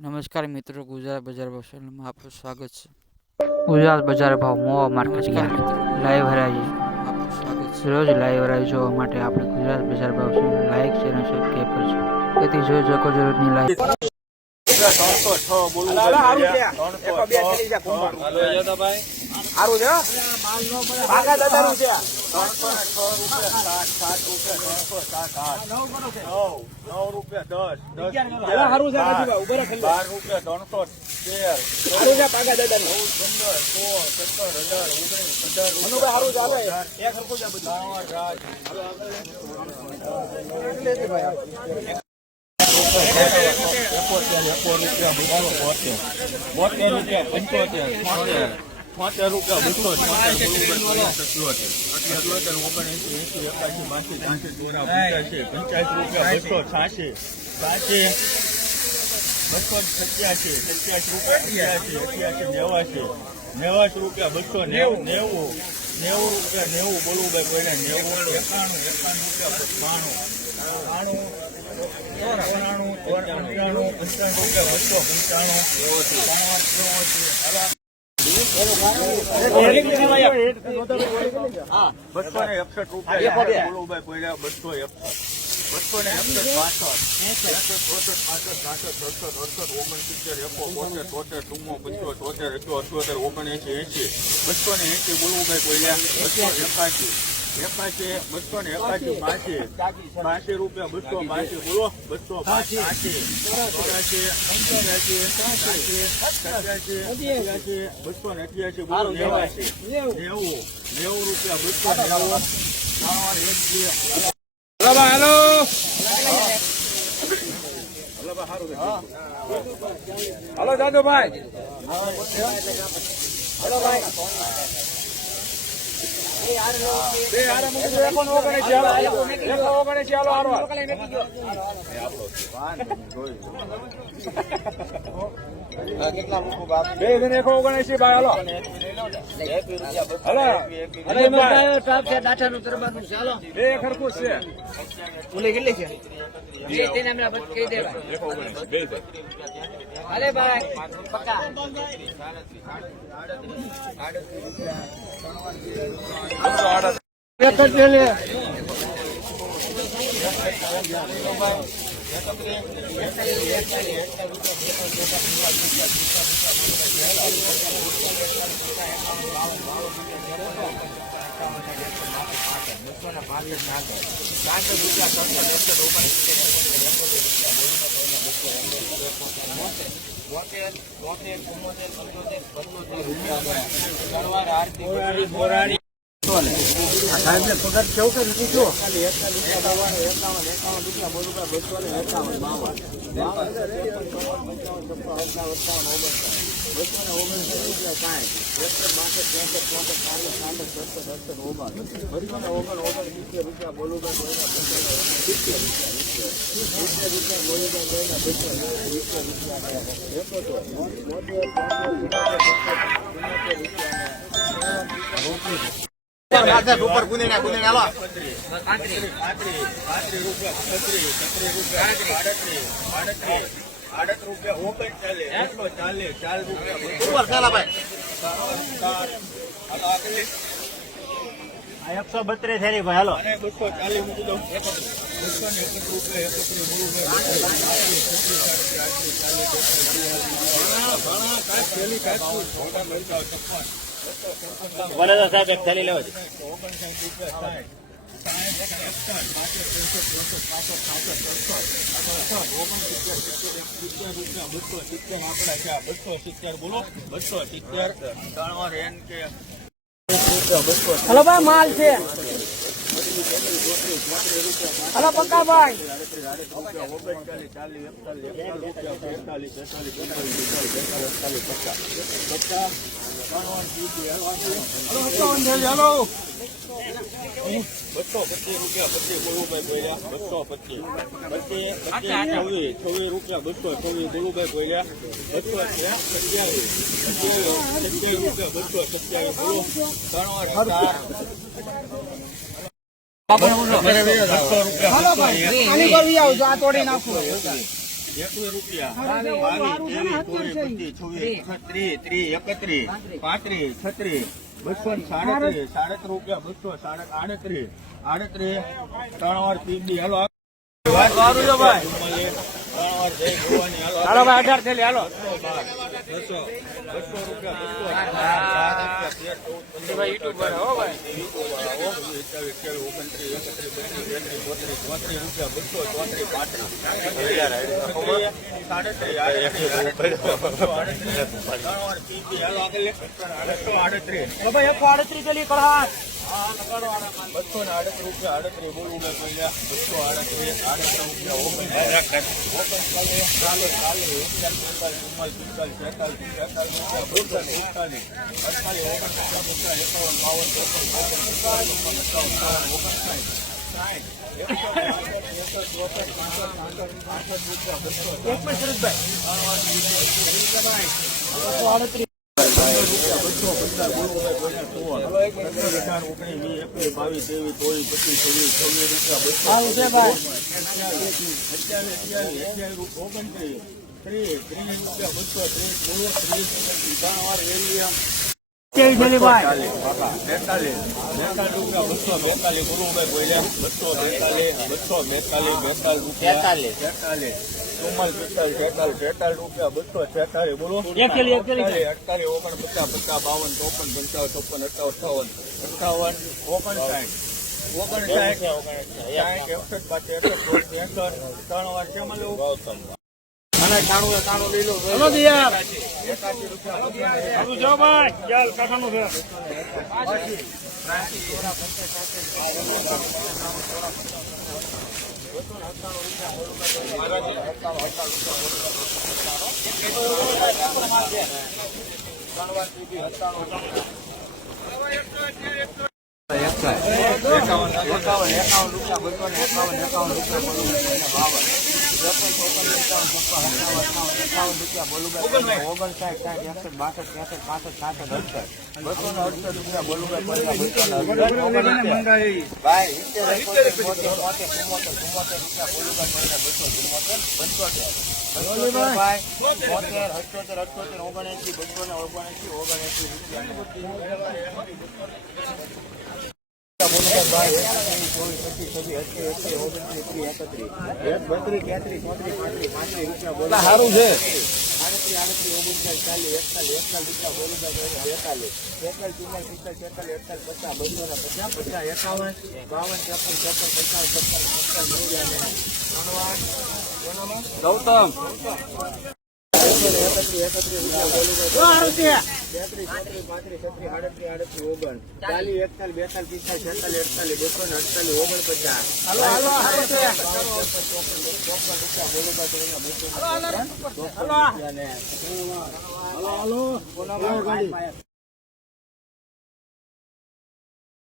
નમસ્કાર મિત્રો ગુજરાત બજાર ભાવ ચેનલમાં આપનું સ્વાગત છે. ગુજરાત બજાર ભાવ મોવા માર્કેટ લાઈવ હરાજી. આપનું સ્વાગત છે. રોજ લાઈવ હરાજી જોવા માટે આપણે ગુજરાત બજાર ભાવ ચેનલ લાઈક છે અને સબસ્ક્રાઈબ કરજો. તેથી જોઈ શકો છો રોજની લાઈવ. આરું છે હો? પાકા રૂપિયા સાત સાત રૂપિયા ત્રણસો સાત રહો નવ નવ રૂપિયા દસ તેર સારું છે પાકા દાદાનું. પંદર સોળ સત્તર હજાર ઓગણીસ. બાવન રાજ બોતેર રૂપિયા પંચોતેર છોતેર રૂપિયા બસો છોતેર ઓગણએંસી એંસી એકાસી બાસી ત્યાંસી ચોરા પંચ્યાસી પંચ્યાસી રૂપિયા બસો છ્યાસી છ્યાસી બસો સત્યાસી સત્યાસી રૂપિયા અઠ્યાસી અઠ્યાસી નેવાસી નેવાસી રૂપિયા બસો નેવું નેવું નેવું રૂપિયા નેવું બોલવું ભાઈ કોઈને નેવું એકાણું એકાણું રૂપિયા બાણું બાણું પંચાણું પંચાણું રૂપિયા બસો પંચાણું બસો ને એકસઠ રૂપિયા બસો એકસઠ ઓગણસિત્તેર એકો બોતેર તોતેર ચુમ્મો પંચો તોતેર એકસો અઠ્યોતેર ઓગણએંસી એંસી બસો ને એંસી ભાઈ કોઈ બસો એકાસી એકાસી બસો ને એકાસી બાસી. બાસી રૂપિયા બસો બાસી. બોલો બસો બાસી. ચોરાસી પંચ્યાસી સાસી સત્યાસી અઠ્યાસી બસો ને અઠ્યાસી. બોલો નેવાસી નેવું. નેવું. રૂપિયા બસો નેવું. હેલો હાલો ભાઈ, હાલો. દાદુભાઈ બે હારે મૂકી દો. એકોને ઓગણએંસી હાલો. એકો ઓગણએંસી હાલો હારો. બે જણ એકો ઓગણએંસી ભાઈ હાલો હાલો અનિલભાઈ. બે ખરખું છે પાંત્રીસ રૂપિયા છત્રીસ રૂપિયા આડત્રીસ આડત્રીસ આડત્રીસ રૂપિયા ઓગણચાલીસ એકસો ચાલીસ ચાલીસ રૂપિયા એકસો બત્રીસ થેલી ભાઈ હાલો બસો ચાલીસ મૂકી દો બસો ને એકત્રીસ રૂપિયા એકત્રીસ બોલે તો સાહેબ એક થેલી લેવા છે હલો ભાઈ માલ છે. હલો પક્કા ભાઈ ઓગણચાલીસ ચાલીસ એકતાલીસ એકતાલીસ રૂપિયા બેતાલીસ બેતાલીસ બેતાલીસ બેતાલીસ બેતાલીસ અડતાલીસ પચાસ પચાસ ત્રણ વાર કીધી હલો બસો પચીસ રૂપિયા પચીસ બોલુભાઈ બોલ્યા બસો પચીસ પચીસ પચીસ છવ્વીસ છવ્વીસ રૂપિયા બસો છવ્વીસ બોલુભાઈ બોલ્યા બસો ત્યાં સત્યાવીસ સત્યાવીસ સત્યાવીસ રૂપિયા બસો સત્યાવીસ બોલો ત્રણ વાર પાંત્રીસ. છત્રીસ બસો સાડત્રીસ સાડત્રીસ. રૂપિયા બસો આડત્રીસ આડત્રીસ ત્રણ વાર પીડી હાલો ત્રણ વાર જય ભવાની હાલો હાલો ભાઈ અઢાર થયેલી હાલો. બસો એકત્રીસ બત્રીસ ચોત્રીસ રૂપિયા બસો ચોત્રીસ પાંત્રીસ એકસો આડત્રીસ કળહાટ બસો ને આડત્રીસ રૂપિયા આડત્રીસ બોલવું મેં કહ્યા બસો આડત્રીસ આડત્રીસ રૂપિયા ઓગણચાલીસ ચાલીસ ચાલીસ એકતાલીસ બેતાલીસ ચુમ્માલીસ રૂપિયા બોલતાલીસ ઉડતાલીસ અડતાલીસ ઓગણપચાસ પચાસ એકાવન બાવન ચોપન ચોપન પિસ્તાલીસ ચોપન રૂપિયા બસો ત્રીસ ત્રીસ રૂપિયા ત્રીસ ત્રીસ અઠાવન એકાવન રૂપિયા બોલુભાઈ ઓગણસાઠ સાઠ એકસઠ બાસઠ ત્રેસઠ પાસઠ સાસઠ અડસઠ બસો રૂપિયા બોલુભાઈ પંચાવન બસો બેતાલીસ રૂપિયા. બસો ચુમ્મોતેર પંચોતેર ભાઈ બોતેર અઠ્યોતેર અઠ્યોતેર ઓગણએંસી બસો ને ઓગણએંસી ઓગણએંસી રૂપિયા સારું છે આડત્રીસ આડત્રીસ ઓગણચાલીસ ચાલીસ એકતાલીસ એકતાલીસ રૂપિયા બોલું બેતાલીસ એકાવન ચુમ્માલીસ પિસ્તાલીસ છેતાલીસ એકતાલીસ એકાવન બસો ને પચાસ પચાસ એકાવન બાવન ત્રેપન ઓગણએસી પચાસ છપ્પન સત્તર છે. ગૌતમ એકત્રીસ એકત્રીસ રૂપિયા બોલું ચોત્રીસ પાંત્રીસ છત્રીસ આડત્રીસ આડત્રીસ ઓગણ. ચાલીસ એકતાલીસ બેતાલીસ પિસ્તાલીસ છેતાલીસ અડતાલીસ ને અડતાલીસ ઓગણપચાસ. હાલો ચોપન હાલો હાલો.